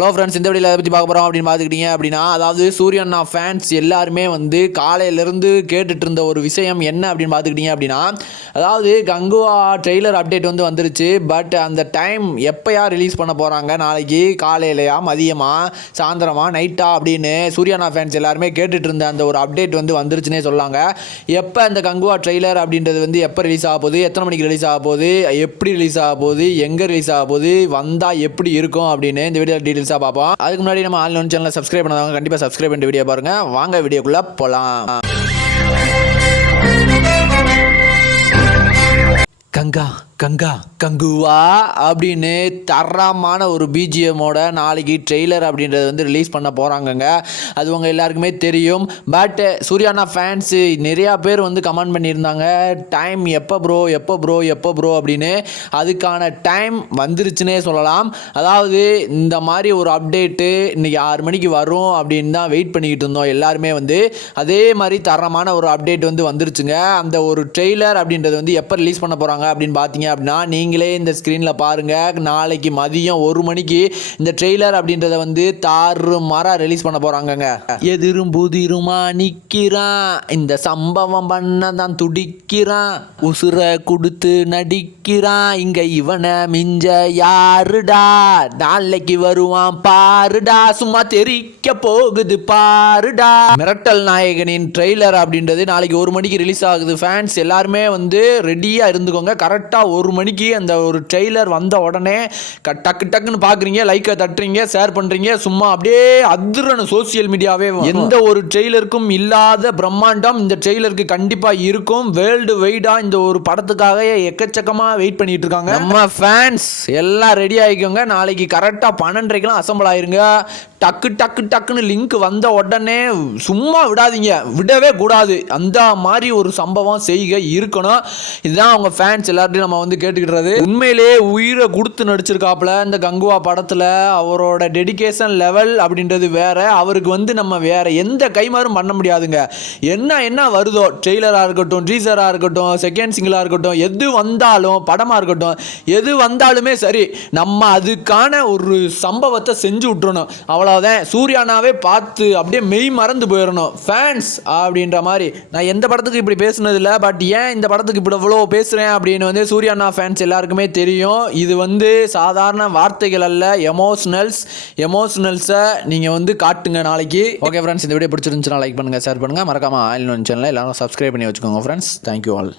Hello friends இந்த video பற்றி பார்க்க போகிறோம் அப்படின்னு பார்த்துக்கிட்டீங்க அப்படின்னா அதாவது சூரியண்ணா ஃபேன்ஸ் எல்லாருமே வந்து காலையிலேருந்து கேட்டுட்டு இருந்த ஒரு விஷயம் என்ன அப்படின்னு பார்த்துக்கிட்டீங்க அப்படின்னா அதாவது கங்குவா ட்ரெய்லர் அப்டேட் வந்து வந்துருச்சு. பட் அந்த டைம் எப்போயா ரிலீஸ் பண்ண போகிறாங்க நாளைக்கு காலையிலையா மதியமா சாயந்தரமா நைட்டா அப்படின்னு சூர்யானா ஃபேன்ஸ் எல்லாருமே கேட்டுட்டு இருந்த அந்த ஒரு அப்டேட் வந்து வந்துருச்சுன்னே சொல்லாங்க. எப்போ அந்த கங்குவா ட்ரெய்லர் அப்படின்றது வந்து எப்போ ரிலீஸ் ஆக போகுது? எத்தனை மணிக்கு ரிலீஸ் ஆக போகுது? எப்படி ரிலீஸ் ஆக போகுது? எங்கே ரிலீஸ் ஆக போகுது? வந்தால் எப்படி இருக்கும் அப்படின்னு இந்த வீடியோ டீட்டெயில்ஸாக பார்ப்போம். அதுக்கு முன்னாடி நம்ம ஆன்லைன் சேனலை சப்ஸ்கிரைப் பண்ணாதவங்க கண்டிப்பாக சப்ஸ்கிரைப் பண்ணிட்டு வீடியோ பாருங்கள் வாங்க வீடியோக்குள்ளே போகலாம் கங்கா கங்கா கங்குவா அப்படின்னு தரமான ஒரு பிஜிஎம்மோட நாளைக்கு ட்ரெய்லர் அப்படின்றது வந்து ரிலீஸ் பண்ண போகிறாங்கங்க அது உங்கள் எல்லாருக்குமே தெரியும். பட் சூர்யானா ஃபேன்ஸு நிறையா பேர் வந்து கமெண்ட் பண்ணியிருந்தாங்க. டைம் எப்போ ப்ரோ எப்போ ப்ரோ எப்போ ப்ரோ அப்படின்னு. அதுக்கான டைம் வந்துருச்சுன்னே சொல்லலாம். அதாவது இந்த மாதிரி ஒரு அப்டேட்டு இன்றைக்கி ஆறு மணிக்கு வரும் அப்படின்னு தான் வெயிட் பண்ணிக்கிட்டு இருந்தோம் எல்லாருமே வந்து. அதே மாதிரி தரமான ஒரு அப்டேட் வந்து வந்துருச்சுங்க. அந்த ஒரு ட்ரெய்லர் அப்படின்றது வந்து எப்போ ரிலீஸ் பண்ண போகிறாங்க அப்படின்னு பார்த்தீங்க அப்படின்னா நீங்களே இந்த ஸ்க்ரீனில் பாருங்கள் நாளைக்கு மதியம் ஒரு மணிக்கு இந்த ட்ரெய்லர் அப்படின்றத வந்து தாறு மாறாக ரிலீஸ் பண்ண போகிறாங்கங்க எதிரும் புதிருமா நிற்கிறான் இந்த சம்பவம் பண்ண தான் துடிக்கிறான். உசுரை கொடுத்து நடிக்கிறான். இங்கே இவனை மிஞ்ச யாருடா? நாளைக்கு வருவான் பாருடா. சும்மா தெரிக்க போகுது பாருடா. மிரட்டல் நாயகனின் ட்ரெய்லர் அப்படின்றது நாளைக்கு ஒரு மணிக்கு ரிலீஸ் ஆகுது. ஃபேன்ஸ் எல்லாருமே வந்து ரெடியாக இருந்துக்கோங்க. கரெக்டாக ஒரு மணிக்கு அந்த ஒரு ட்ரெய்லர் வந்த உடனே க- டக்கு டக்குன்னு பார்க்குறீங்க லைக்கை தட்டுறீங்க ஷேர் பண்ணுறீங்க சும்மா அப்படியே அதிரணும் சோசியல் மீடியாவே எந்த ஒரு ட்ரெய்லருக்கும் இல்லாத பிரம்மாண்டம் இந்த ட்ரெய்லருக்கு கண்டிப்பாக இருக்கும். வேர்ல்டு வைடாக இந்த ஒரு படத்துக்காக எக்கச்சக்கமாக வெயிட் பண்ணிட்டு இருக்காங்க. நம்ம ஃபேன்ஸ் எல்லாம் ரெடி ஆகிக்கோங்க நாளைக்கு கரெக்டாக பன்னெண்டரைக்கெல்லாம் அசம்பிள் ஆயிருங்க. டக்கு டக்கு டக்குன்னு லிங்க் வந்த உடனே சும்மா விடாதீங்க. விடவே கூடாது. அந்த மாதிரி ஒரு சம்பவம் செய்க இருக்கணும். இதுதான் அவங்க ஃபேன்ஸ் எல்லார்ட்டையும் நம்ம வந்து கேட்டுக்கிட்டுறது உண்மையிலேயே உயிரை கொடுத்து நடிச்சிருக்காப்புல இந்த கங்குவா படத்தில். அவரோட டெடிகேஷன் லெவல் அப்படின்றது வேற. அவருக்கு வந்து நம்ம வேற எந்த கைமாறும் பண்ண முடியாதுங்க. என்ன என்ன வருதோ ட்ரெய்லராக இருக்கட்டும் டீசராக இருக்கட்டும் செகண்ட் சிங்கிளாக இருக்கட்டும் எது வந்தாலும் படமாக இருக்கட்டும் எது வந்தாலுமே சரி நம்ம அதுக்கான ஒரு சம்பவத்தை செஞ்சு விட்டுறணும். அவ்வளோதான் சூர்யானாவே பார்த்து அப்படியே மெய் மறந்து போயிடணும். ஃபேன்ஸ் அப்படின்ற மாதிரி. நான் எந்த படத்துக்கு இப்படி பேசுனதில்ல. பட் ஏன் இந்த படத்துக்கு இப்படி இவ்வளோ பேசுகிறேன் அப்படின்னு வந்து சூர்யானா ஃபேன்ஸ் எல்லாருக்குமே தெரியும். இது வந்து சாதாரண வார்த்தைகள் அல்ல எமோஷனல்ஸ் எமோஷனல்ஸை நீங்கள் வந்து காட்டுங்க நாளைக்கு. ஓகே ஃப்ரெண்ட்ஸ் இந்த வீடியோ பிடிச்சிருந்துச்சுன்னா லைக் பண்ணுங்கள் ஷேர் பண்ணுங்கள் மறக்காமல் ஆயில் சேனலை எல்லாரும் சப்ஸ்கிரைப் பண்ணி வச்சுக்கோங்க ஃப்ரெண்ட்ஸ் தேங்க்யூ ஆல்